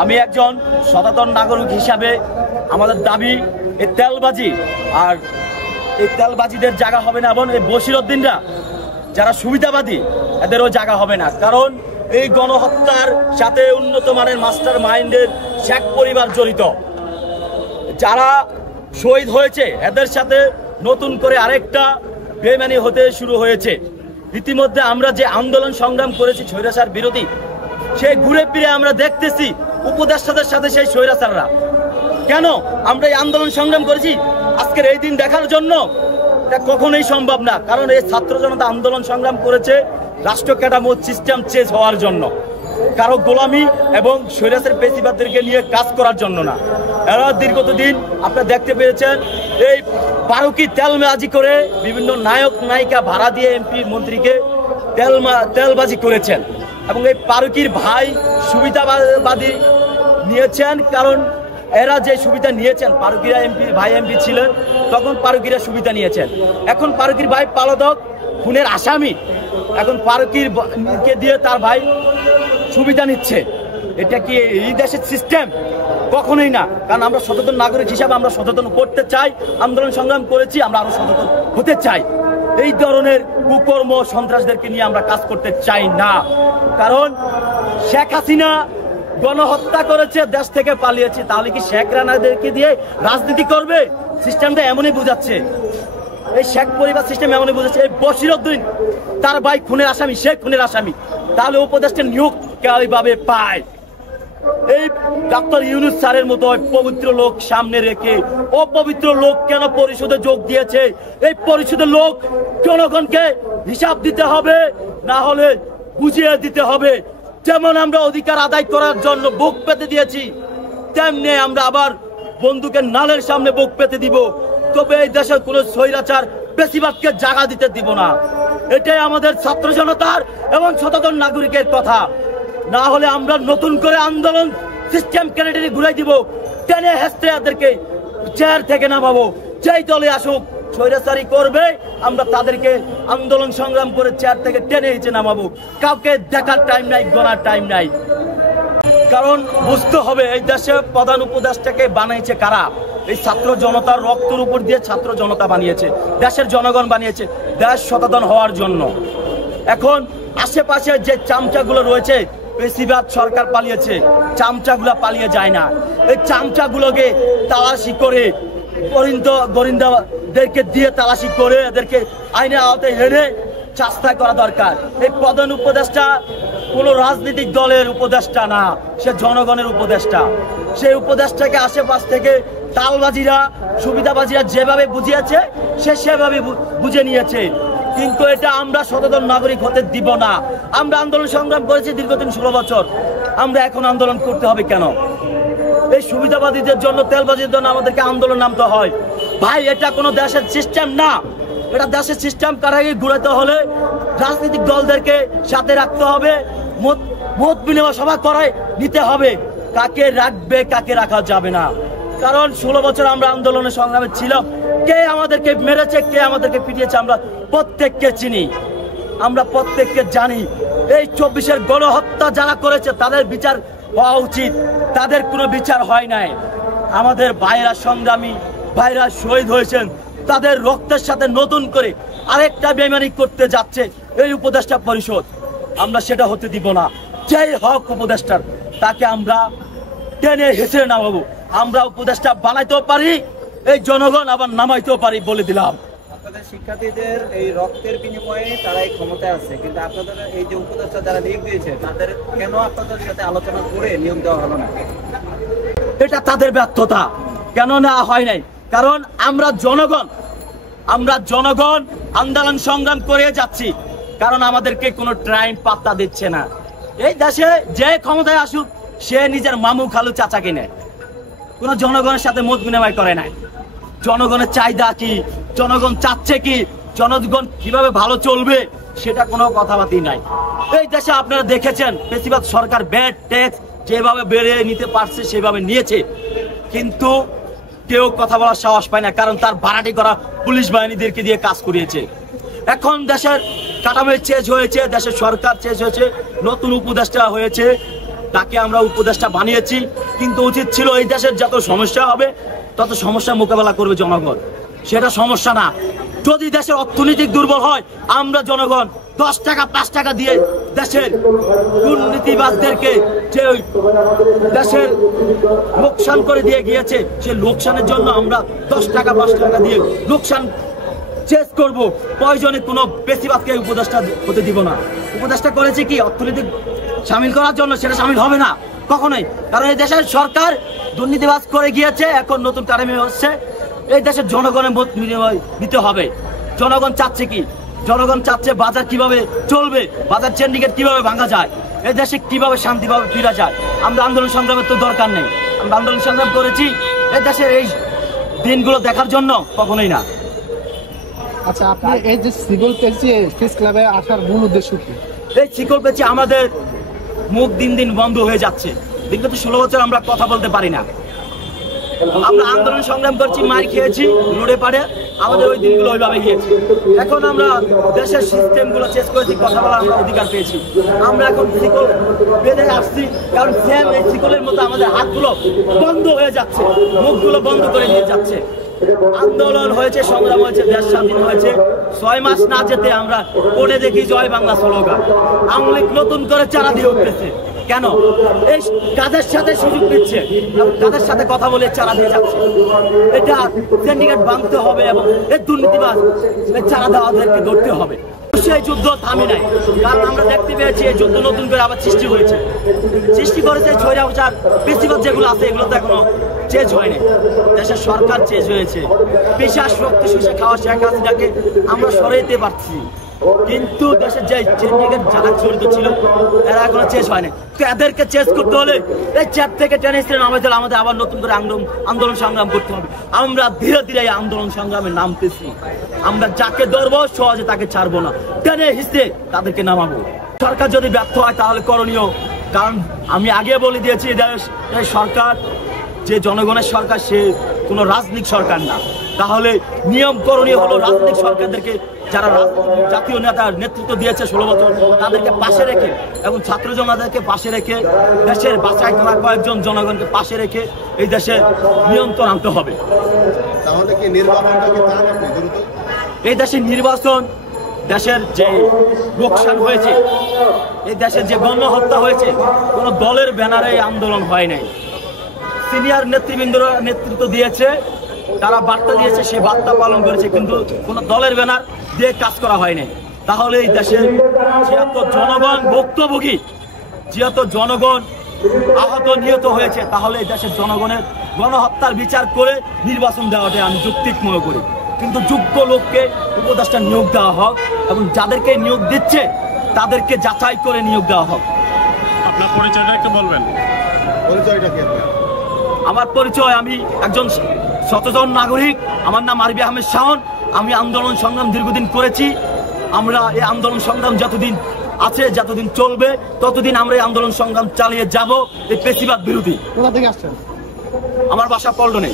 আমি একজন সচেতন নাগরিক হিসাবে আমাদের দাবি এই তেলবাজি আর এই তেলবাজিদের জায়গা হবে না, এবং এই বশিরউদ্দিনরা যারা সুবিধাবাদী এদেরও জায়গা হবে না। কারণ এই গণহত্যার সাথে উন্নত মানের মাস্টার মাইন্ডের শেখ পরিবার জড়িত, যারা শহীদ হয়েছে এদের সাথে নতুন করে আরেকটা বেইমানি হতে শুরু হয়েছে। ইতিমধ্যে আমরা যে আন্দোলন সংগ্রাম করেছি স্বৈরাচার বিরোধী, সেই ঘুরে ফিরে আমরা দেখতেছি উপদেষ্টাদের সাথে সেই স্বৈরাচাররা। কেন আমরা এই আন্দোলন সংগ্রাম করেছি আজকের এই দিন দেখার জন্য? এটা কখনোই সম্ভব না। কারণ এই ছাত্র জনতা আন্দোলন সংগ্রাম করেছে রাষ্ট্র কাঠামো সিস্টেম চেঞ্জ হওয়ার জন্য, কারো গোলামি এবং স্বৈরাচার পেশিবাদদেরকে নিয়ে কাজ করার জন্য না। এরা দীর্ঘত দিন আপনারা দেখতে পেয়েছেন এই ফারুকি তেলবাজি করে বিভিন্ন নায়ক নায়িকা ভাড়া দিয়ে এমপি মন্ত্রীকে তেলবাজি করেছেন, এবং এই ফারুকির ভাই সুবিধাবাদী নিয়েছেন। কারণ এরা যে সুবিধা নিয়েছেন, ফারুকিরা ভাই এমপি ছিলেন তখন ফারুকিরা সুবিধা নিয়েছেন। এখন ফারুকির ভাই পলাতক, খুনের আসামি, এখন ফারুকির কে দিয়ে তার ভাই সুবিধা নিচ্ছে। এটা কি এই দেশের সিস্টেম? কখনোই না। কারণ আমরা সচেতন নাগরিক হিসাবে আমরা সচেতন করতে চাই, আন্দোলন সংগ্রাম করেছি, আমরা আরো সচেতন হতে চাই। এই ধরনের কুকর্ম সন্ত্রাসদেরকে নিয়ে আমরা কাজ করতে চাই না। কারণ শেখ হাসিনা গণহত্যা করেছে, দেশ থেকে পালিয়েছে, তাহলে কি শেখ রানাদেরকে দিয়ে রাজনীতি করবে? সিস্টেমটা এমনই বুঝাচ্ছে, এই শেখ পরিবার সিস্টেম এমনই বুঝাচ্ছে। এই বশিরউদ্দিন তার ভাই খুনের আসামি, সে খুনের আসামি, তাহলে উপদেষ্টা নিয়োগ কিভাবে পায়? এই ডাক্তার ইউনূস স্যারের মতো পবিত্র লোক সামনে রেখে অপবিত্র লোক কেন পরিষদে যোগ দিয়েছে? এই পরিষদের লোক জনগণকে হিসাব দিতে হবে, না হলে বুঝিয়ে দিতে হবে। যেমন আমরা অধিকার আদায় করার জন্য বুক পেতে দিয়েছি, তেমনি আমরা আবার বন্দুকের নালের সামনে বুক পেতে দিব। তবে এই দেশের কোন স্বৈরাচার বেশিরভাগকে জায়গা দিতে দিব না। এটাই আমাদের ছাত্র জনতার এবং সচেতন নাগরিকের কথা। না হলে আমরা নতুন করে আন্দোলন সিস্টেম ক্যান্ডিডেট ঘুরাই দিব, টেনে হেসতে এদেরকে চেয়ার থেকে নামাবো। যেই দলে আসুক স্বৈরাচারী করবে, আমরা তাদেরকে আন্দোলন সংগ্রাম করে চেয়ার থেকে টেনে হিচে নামাবো। কাউকে দেখার টাইম নাই, গোনার টাইম নাই। কারণ বুঝতে হবে এই দেশে প্রধান উপদেষ্টাকে বানিয়েছে কারা? এই ছাত্র জনতার রক্তের উপর দিয়ে ছাত্র জনতা বানিয়েছে, দেশের জনগণ বানিয়েছে দেশ সচেতন হওয়ার জন্য। এখন আশেপাশে যে চামচাগুলো রয়েছে, পেশিবাদ সরকার পালিয়েছে, চামচাগুলা পালিয়ে যায় না। এই চামচাগুলোকে তালাশি করে গোরিন্দাদেরকে দিয়ে তালাশি করে এদেরকে আইনের আওতায় এনে শাস্তি করা দরকার। এই প্রধান উপদেষ্টা কোন রাজনৈতিক দলের উপদেষ্টা না, সে জনগণের উপদেষ্টা। সেই উপদেষ্টাকে আশেপাশ থেকে তালবাজিরা সুবিধাবাজিরা যেভাবে বুঝিয়েছে সে সেভাবে বুঝে নিয়েছে। কিন্তু এটা আমরা সচেতন নাগরিক হতে দিব না। আমরা আন্দোলন সংগ্রাম করেছি দীর্ঘদিন 16 বছর, আমরা এখন আন্দোলন করতে হবে কেন? এই সুবিধাবাদীদের জন্য, তেলবাজির জন্য আমাদেরকে আন্দোলন নামতে হয়? ভাই এটা কোনো দেশের সিস্টেম না। এটা দেশের সিস্টেম কারাগে ঘুরাতে হলে রাজনৈতিক দলদেরকে সাথে রাখতে হবে, মত বিনিময় সভা করায় নিতে হবে। কাকে রাখবে কাকে রাখা যাবে না। কারণ 16 বছর আমরা আন্দোলনে সংগ্রামে ছিলাম, কে আমাদেরকে মেরেছে, কে আমাদেরকে পিটিয়েছে আমরা প্রত্যেককে চিনি, আমরা প্রত্যেককে জানি। এই 24-এর গণহত্যা যারা করেছে তাদের বিচার হওয়া উচিত, তাদের কোনো বিচার হয় নাই। আমাদের ভাইরা সংগ্রামী, ভাইরা শহীদ হয়েছেন, তাদের রক্তের সাথে নতুন করে আরেকটা বেইমানি করতে যাচ্ছে এই উপদেষ্টা পরিষদ। আমরা সেটা হতে দিব না। যেই হক উপদেষ্টার, তাকে আমরা টেনে হেসে নামাবো। আমরা উপদেষ্টা বানাইতেও পারি, এই জনগণ আবার নামাইতেও পারি, বলে দিলাম। আপনাদের শিক্ষার্থীদের এই রক্তের বিনিময়ে তারা এই ক্ষমতায় আছে, কিন্তু আপনাদের এই যে উপদেষ্টা যারা নিয়োগ দিয়েছে তাদের কেন আপনাদের সাথে আলোচনা করে নিয়োগ দেওয়া হলো না? এটা তাদের ব্যর্থতা। কেন না হয় নাই? কারণ আমরা জনগণ আন্দোলন সংগ্রাম করে যাচ্ছি, কারণ আমাদেরকে কোনো ট্রাইম পাত্তা দিচ্ছে না। এই দেশে যে ক্ষমতায় আসুক সে নিজের মামু খালু চাচাকে নেয়, কোনো জনগণের সাথে মত বিনিময় করে নাই। জনগণের চাহিদা কি, জনগণ চাচ্ছে কি, জনগণ কিভাবে ভালো চলবে সেটা কোনো কথাবার্তা নাই। এই দেশে আপনারা দেখেছেন বেশিরভাগ সরকার ব্যাড ট্যাক্স যেভাবে বেড়ে নিতে পারছে সেভাবে নিয়েছে, কিন্তু কেউ কথা বলার সাহস পায় না, কারণ তার ভাড়াটি করা পুলিশ বাহিনীদেরকে দিয়ে কাজ করিয়েছে। এখন দেশের কাঠামো চেঞ্জ হয়েছে, দেশের সরকার চেঞ্জ হয়েছে, নতুন উপদেষ্টা হয়েছে, তাকে আমরা উপদেষ্টা বানিয়েছি, কিন্তু উচিত ছিল এই দেশের যত সমস্যা হবে তত সমস্যার মোকাবেলা করবে জনগণ। সেটা সমস্যা না। যদি দেশের অর্থনৈতিক দুর্বল হয়, আমরা জনগণ 10 টাকা 5 টাকা দিয়ে দেশের দুর্নীতিবাজদেরকে যে দেশের লোকসান করে দিয়ে গিয়েছে, সে লোকসানের জন্য আমরা 10 টাকা 5 টাকা দিয়ে লোকসান চেস করব। প্রয়োজনে কোনো বেশিবাদকে উপদেষ্টা হতে দিব না। উপদেষ্টা করেছে কি অর্থনৈতিক সামিল করার জন্য, সেটা সামিল হবে না কখনোই। কারণ এই দেশের সরকার দুর্নীতিবাজ করে গিয়েছে, এখন নতুন কাঠামো হচ্ছে। এই দেশের জনগণের মত বিনিময় দিতে হবে। জনগণ চাচ্ছে কি? জনগণ চাচ্ছে বাজার কিভাবে চলবে, বাজার সিন্ডিকেট কিভাবে ভাঙা যায়, এই দেশে কিভাবে শান্তিভাবে ফিরা যায়। আমরা আন্দোলন সংগ্রামের তো দরকার নেই। আমরা আন্দোলন সংগ্রাম করেছি এই দেশের এই দিনগুলো দেখার জন্য, কখনোই না। আচ্ছা, আপনি এই যে সিগল পেঁচিয়ে প্রেস ক্লাবে আসার মূল উদ্দেশ্য কি? এই শিকল পেঁচিয়ে আমাদের মুখ দিন দিন বন্ধ হয়ে যাচ্ছে। বিগত 16 বছর আমরা কথা বলতে পারি না। আমরা আন্দোলন সংগ্রাম করছি, মার খেয়েছি রোডে পাড়ে, আমাদের ওই দিনগুলো ওইভাবে গিয়েছে। এখন আমরা দেশের সিস্টেমগুলো চেঞ্জ করেছি, কথা বলার আমরা অধিকার পেয়েছি। আমরা এখন শিকল বেঁধে আসছি, কারণ সেম এই শিকলের মতো আমাদের হাতগুলো বন্ধ হয়ে যাচ্ছে, মুখগুলো বন্ধ করে নিয়ে যাচ্ছে। আন্দোলন হয়েছে, সংগ্রাম হয়েছে, দেশ স্বাধীন হয়েছে। 6 মাস না যেতে আমরা পড়ে দেখি জয় বাংলা স্লোগান। আওয়ামী লীগ নতুন করে চারা দিয়ে উঠতেছে। কেন? এই কাদের সাথে সুযোগ দিচ্ছে, কাদের সাথে কথা বলে চারা দিয়ে যাচ্ছে। এটা সিন্ডিকেট ভাঙতে হবে এবং এই দুর্নীতিবাজ এই চারা দেওয়াদেরকে ধরতে হবে। সেই যুদ্ধ থামি নাই, কারণ আমরা দেখতে পেয়েছি এই যুদ্ধ নতুন করে আবার সৃষ্টি হয়েছে। সৃষ্টি করেছে ছয়রাচার বেশিরভাগ যেগুলো আছে, এগুলো তো এখনো চেঞ্জ হয়নি। দেশের সরকার চেঞ্জ হয়েছে। বিশ্বাস রক্ত শুষে খাওয়া শেখ হাসিনাকে আমরা সরাইতে পারছি, কিন্তু দেশের যে সিন্ডিকেট যারা জড়িত ছিল এরা এখনো চেঞ্জ হয়নি। তো এদেরকে চেঞ্জ করতে হলে এই চ্যাপ থেকে টেনে নামাতে আমাদের আবার নতুন করে আন্দোলন সংগ্রাম করতে হবে। আমরা ধীরে ধীরে এই আন্দোলন সংগ্রামে নামতেছি। আমরা যাকে ধরবো সহজে তাকে ছাড়বো না, টেনে হিসেবে তাদেরকে নামাবো। সরকার যদি ব্যর্থ হয় তাহলে করণীয়, কারণ আমি আগে বলে দিয়েছি এই সরকার যে জনগণের সরকার, সে কোনো রাজনৈতিক সরকার না। তাহলে নিয়ম করণীয় হলো রাজনৈতিক সরকারদেরকে, যারা জাতীয় নেতার নেতৃত্ব দিয়েছে 16 বছর, তাদেরকে পাশে রেখে এবং ছাত্র জনতাদেরকে পাশে রেখে, দেশের বাঁচায় থাকা কয়েকজন জনগণকে পাশে রেখে এই দেশে নিয়ন্ত্রণ আনতে হবে। তাহলে কি নির্বাচনটাকে চান আপনি দ্রুত? এই দেশের নির্বাচন, দেশের যে লোকসান হয়েছে, এই দেশের যে গণহত্যা হয়েছে, কোন দলের ব্যানারে আন্দোলন হয় নাই। সিনিয়র নেতৃবৃন্দরা নেতৃত্ব দিয়েছে, তারা বার্তা দিয়েছে, সে বার্তা পালন করেছে, কিন্তু কোন দলের ব্যানার দিয়ে কাজ করা হয়নি। তাহলে এই দেশের যেহেতু জনগণ ভুক্তভোগী, যেহেতু জনগণ আহত নিহত হয়েছে, তাহলে এই দেশের জনগণের গণহত্যার বিচার করে নির্বাচন দেওয়াটাই আমি যৌক্তিক মনে করি। কিন্তু যোগ্য লোককে উপদেষ্টা নিয়োগ দেওয়া হোক এবং যাদেরকে নিয়োগ দিচ্ছে তাদেরকে যাচাই করে নিয়োগ দেওয়া হোক। আপনার পরিচয়টা একটু বলবেন? পরিচয়টা কি? আমার পরিচয়, আমি একজন সচেতন নাগরিক। আমার নাম আরবি আহমেদ শাওন। আমি আন্দোলন সংগ্রাম দীর্ঘদিন করেছি। আমরা এই আন্দোলন সংগ্রাম যতদিন আছে, যতদিন চলবে, ততদিন আমরা এই আন্দোলন সংগ্রাম চালিয়ে যাব এই পেশিবাদ বিরোধী। কোথা থেকে আসছেন? আমার বাসা পল্টনে।